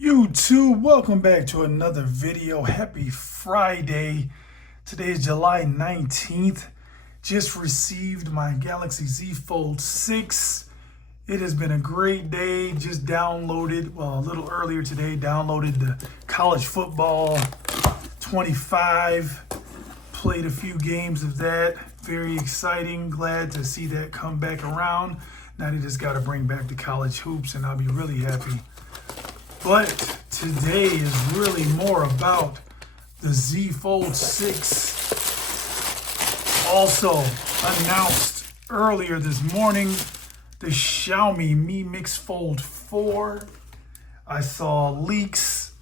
YouTube, welcome back to another video. Happy Friday. Today is July 19th. Just received my Galaxy Z Fold 6. It has been a great day. Just downloaded, well, a little earlier today, downloaded the College Football 25. Played a few games of that. Very exciting. Glad to see that come back around. Now they just got to bring back the college hoops and I'll be really happy. But today is really more about the Z Fold 6. Also announced earlier this morning, the Xiaomi Mi Mix Fold 4. I saw leaks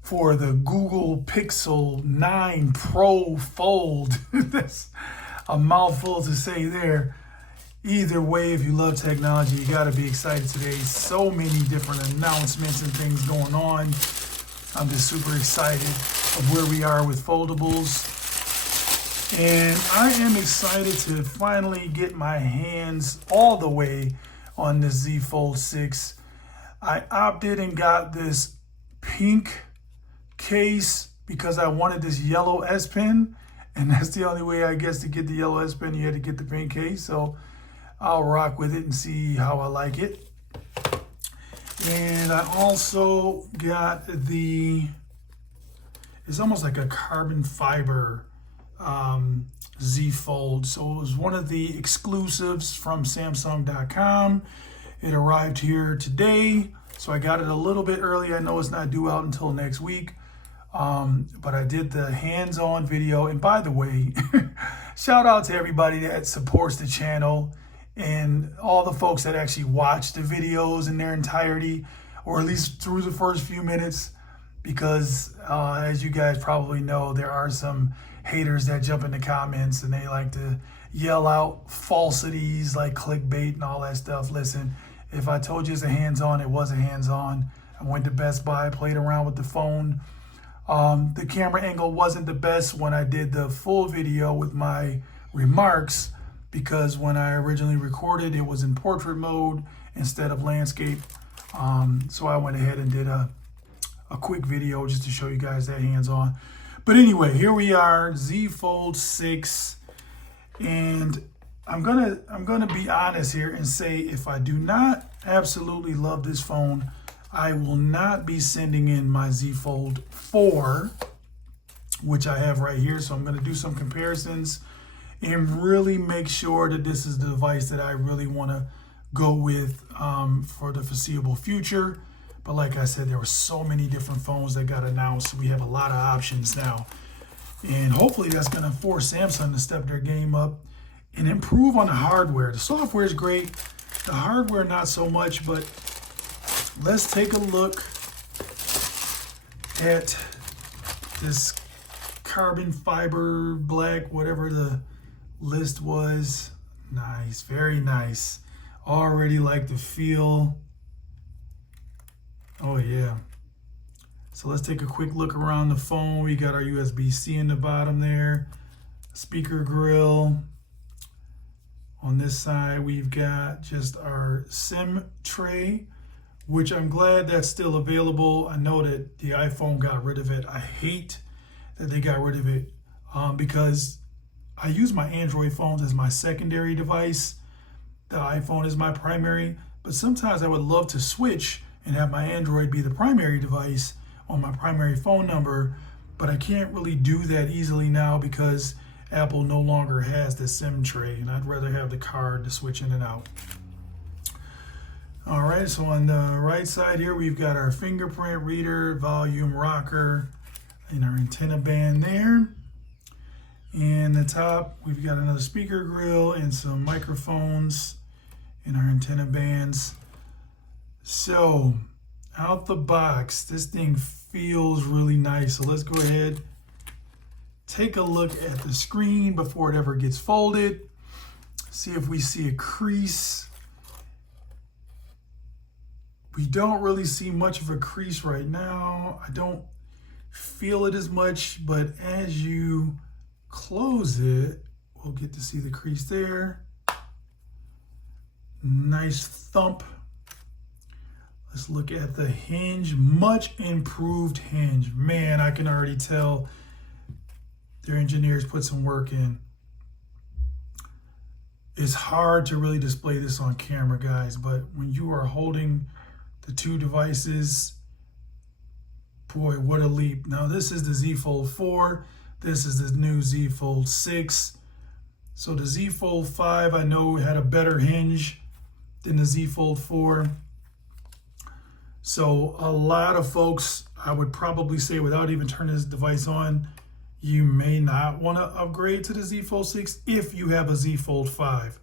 for the Google Pixel 9 Pro Fold. That's a mouthful to say there. Either way, if you love technology, you got to be excited today. So many different announcements and things going on. I'm just super excited of where we are with foldables. And I am excited to finally get my hands all the way on this Z Fold 6. I opted and got this pink case because I wanted this yellow S Pen. And that's the only way, I guess, to get the yellow S Pen, you had to get the pink case. So I'll rock with it and see how I like it. And I also got it's almost like a carbon fiber Z Fold. So it was one of the exclusives from Samsung.com. It arrived here today. So I got it a little bit early. I know it's not due out until next week. But I did the hands-on video. And by the way, shout out to everybody that supports the channel and all the folks that actually watch the videos in their entirety, or at least through the first few minutes, because as you guys probably know, there are some haters that jump in the comments and they like to yell out falsities like clickbait and all that stuff. Listen, if I told you it's a hands-on, it was a hands-on. I went to Best Buy, played around with the phone. The camera angle wasn't the best when I did the full video with my remarks, because when I originally recorded, it was in portrait mode instead of landscape. So I went ahead and did a quick video just to show you guys that hands-on. But anyway, here we are, Z Fold 6. And I'm gonna be honest here and say, if I do not absolutely love this phone, I will not be sending in my Z Fold 4, which I have right here. So I'm gonna do some comparisons and really make sure that this is the device that I really want to go with for the foreseeable future. But like I said, there were so many different phones that got announced. We have a lot of options now. And hopefully that's going to force Samsung to step their game up and improve on the hardware. The software is great. The hardware, not so much. But let's take a look at this carbon fiber black, whatever the list was. Nice, very nice. Already like the feel. Oh yeah. So let's take a quick look around the phone. We got our USB-C in the bottom there, speaker grill. On this side, we've got just our SIM tray, which I'm glad that's still available. I know that the iPhone got rid of it. I hate that they got rid of it because I use my Android phones as my secondary device. The iPhone is my primary, but sometimes I would love to switch and have my Android be the primary device on my primary phone number, but I can't really do that easily now because Apple no longer has the SIM tray, and I'd rather have the card to switch in and out. All right, so on the right side here, we've got our fingerprint reader, volume rocker, and our antenna band there. And the top, we've got another speaker grill and some microphones in our antenna bands. So out the box, this thing feels really nice. So let's go ahead, take a look at the screen before it ever gets folded. See if we see a crease. We don't really see much of a crease right now. I don't feel it as much, but as you close it, we'll get to see the crease there. Nice thump. Let's look at the hinge. Much improved hinge. Man, I can already tell their engineers put some work in. It's hard to really display this on camera, guys, but when you are holding the two devices, boy, what a leap. Now, this is the Z Fold 4. This is the new Z Fold 6. So the Z Fold 5, I know, had a better hinge than the Z Fold 4. So a lot of folks, I would probably say, without even turning this device on, you may not want to upgrade to the Z Fold 6 if you have a Z Fold 5.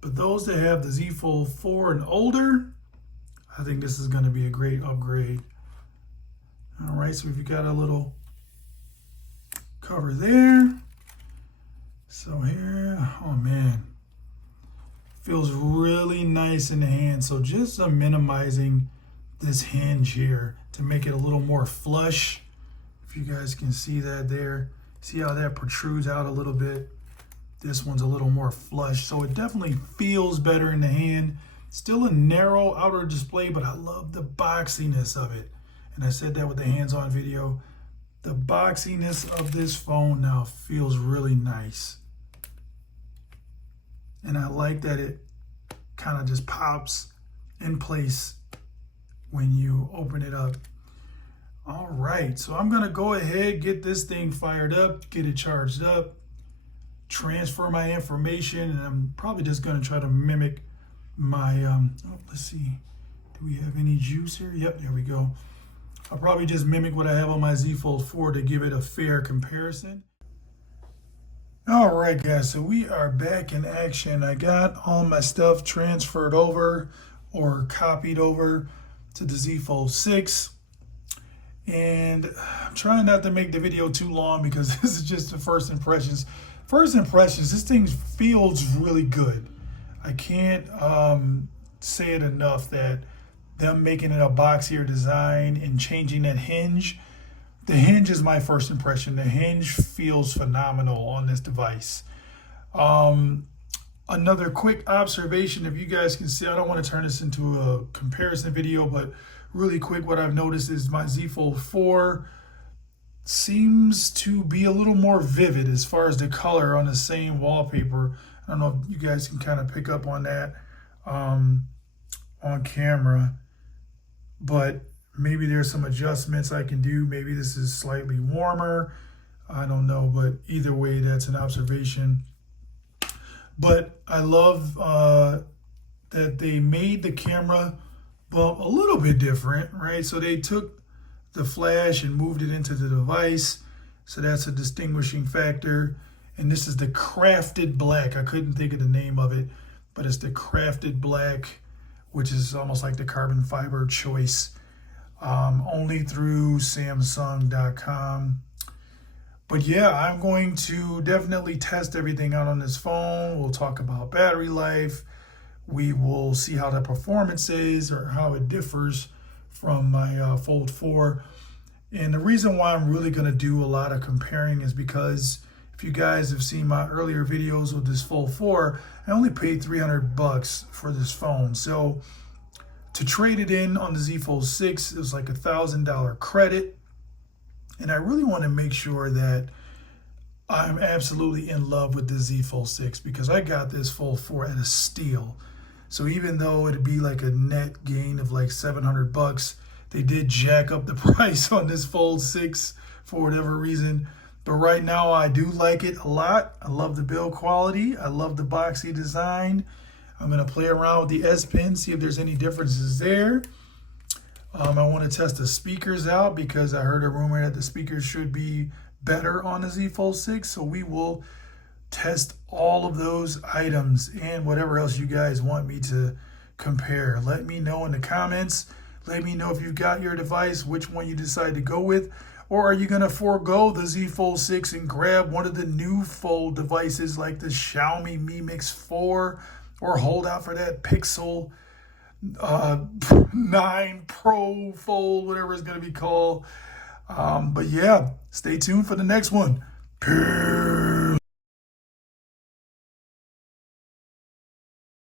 But those that have the Z Fold 4 and older, I think this is going to be a great upgrade. All right, so we've got a little cover there. So here, oh man, feels really nice in the hand. So just minimizing this hinge here to make it a little more flush. If you guys can see that there, see how that protrudes out a little bit. This one's a little more flush, so it definitely feels better in the hand. Still a narrow outer display, but I love the boxiness of it. And I said that with the hands-on video. The boxiness of this phone now feels really nice. And I like that it kind of just pops in place when you open it up. All right, so I'm gonna go ahead, get this thing fired up, get it charged up, transfer my information, and I'm probably just gonna try to mimic my, let's see, do we have any juice here? Yep, there we go. I'll probably just mimic what I have on my Z Fold 4 to give it a fair comparison. All right, guys, so we are back in action. I got all my stuff transferred over or copied over to the Z Fold 6. And I'm trying not to make the video too long because this is just the first impressions. First impressions, this thing feels really good. I can't say it enough that them making it a boxier design and changing that hinge. The hinge is my first impression. The hinge feels phenomenal on this device. Another quick observation, if you guys can see, I don't want to turn this into a comparison video, but really quick, what I've noticed is my Z Fold 4 seems to be a little more vivid as far as the color on the same wallpaper. I don't know if you guys can kind of pick up on that on camera, but maybe there's some adjustments I can do. Maybe this is slightly warmer. I don't know, but either way, that's an observation. But I love that they made the camera bump a little bit different, right? So they took the flash and moved it into the device. So that's a distinguishing factor. And this is the crafted black. I couldn't think of the name of it, but it's the crafted black, which is almost like the carbon fiber choice. Only through Samsung.com. But yeah, I'm going to definitely test everything out on this phone. We'll talk about battery life. We will see how the performance is or how it differs from my Fold 4. And the reason why I'm really going to do a lot of comparing is because if you guys have seen my earlier videos with this Fold 4, I only paid $300 for this phone. So to trade it in on the Z Fold 6, it was like $1,000 credit. And I really want to make sure that I'm absolutely in love with the Z Fold 6 because I got this Fold 4 at a steal. So even though it'd be like a net gain of like $700, they did jack up the price on this Fold 6 for whatever reason. But right now I do like it a lot. I love the build quality. I love the boxy design. I'm going to play around with the S Pen, see if there's any differences there. I want to test the speakers out because I heard a rumor that the speakers should be better on the Z Fold 6. So we will test all of those items and whatever else you guys want me to compare. Let me know in the comments. Let me know if you've got your device, which one you decide to go with. Or are you going to forego the Z Fold 6 and grab one of the new Fold devices like the Xiaomi Mi Mix 4 or hold out for that Pixel 9 Pro Fold, whatever it's going to be called. But yeah, stay tuned for the next one. Peace.